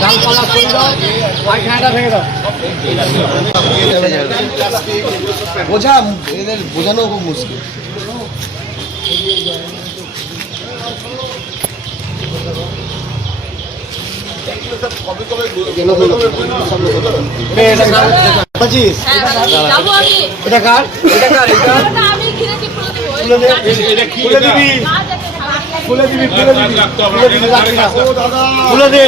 ডালপালা করে দাও, পায়খানাটা ভেঙে দাও। বোঝা এদের বোঝানো খুব মুশকিল। এটা কার? এটা কার? এটা খুলে দিবি, খুলে দিবি, খুলে দিবি, খুলে দিবি, খুলে দে।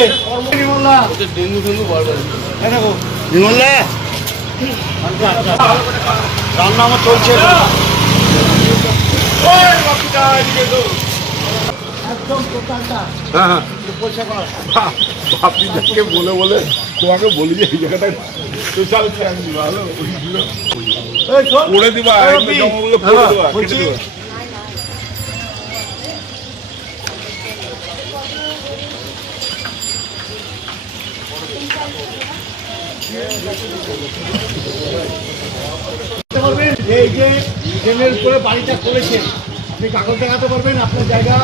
রান্না আমার চলছে। বাপিদাকে বলে বলে তোমাকে বলি যে এই জায়গাটা ভালো করে দিবা, জমাগুলো করে দেবা, কেটে দেবা। এই যে ড্রেনের উপরে বাড়িটা করেছেন, আপনি কাগজ দেখাতে পারবেন আপনার জায়গা?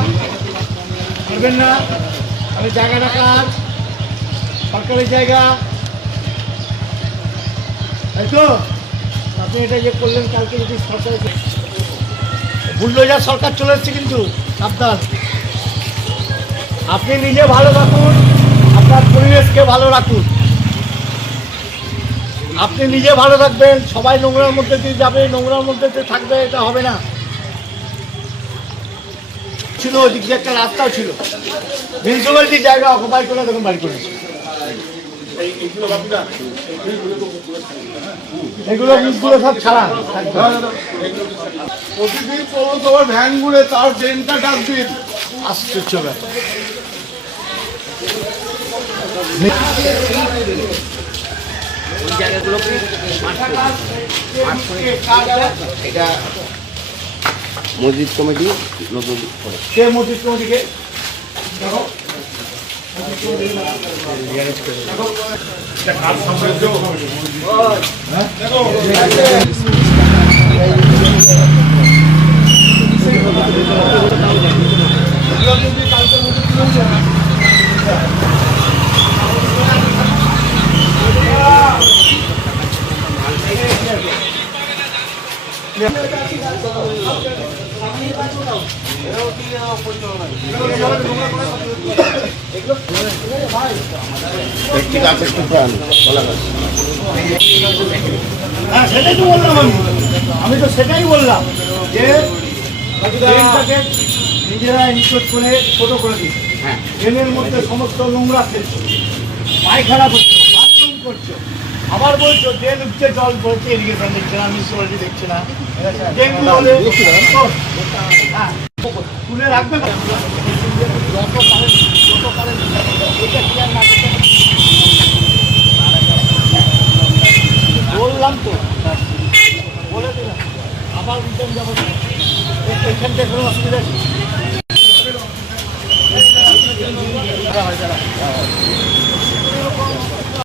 পারবেন না? আমি জায়গাটা কার? সরকারি জায়গা, তাই তো? আপনি এটা যে করলেন, কালকে যদি সরকারি বুলডোজার সরকার চলে এসছে, কিন্তু সাবধান। আপনি নিজে ভালো রাখুন, আপনার পরিবেশকে ভালো রাখুন। আপনি নিজে ভালো থাকবেন, সবাই নোংরার মধ্যে দিয়ে যাবে, নোংরার মধ্যে দিয়ে থাকবে, এটা হবে না। ছিল ওদিক দিয়ে একটা রাস্তাও ছিল, মিউনিসিপ্যালিটির জায়গা অকুপাই করে তখন বাড়ি করেছে। এগুলো মুখগুলো সব ছাড়া। প্রতিদিন তোমার ভ্যান ঘুরে তার ড্রেনটা ডাস্টবিন আশ্চর্য ব্যাপার। এটা মসজিদ কমিটি নতুন কে মসজিদ কমিটিকে? হ্যাঁ, সেটাই তো বললাম আমি তো সেটাই বললাম যে নিজেরা ইনস্টল করে ছোট করে দিচ্ছি। ড্রেনের মধ্যে সমস্ত নোংরা ফেলছো, পায়খানা করছো, বাথরুম করছো, আবার বলছো ড্রেন উঠছে, জল পড়ছে, ইরিগেশন দিচ্ছে না, মিউনিসিপ্যালিটি দেখছে না। ডেঙ্গু হলে তুলে রাখবে না। যত পারেন এটা ক্লিয়ার না করতে বললাম তো, বলে দিলাম, আবার রিটার্ন যাবো। এখান থেকে কোনো অসুবিধা নেই।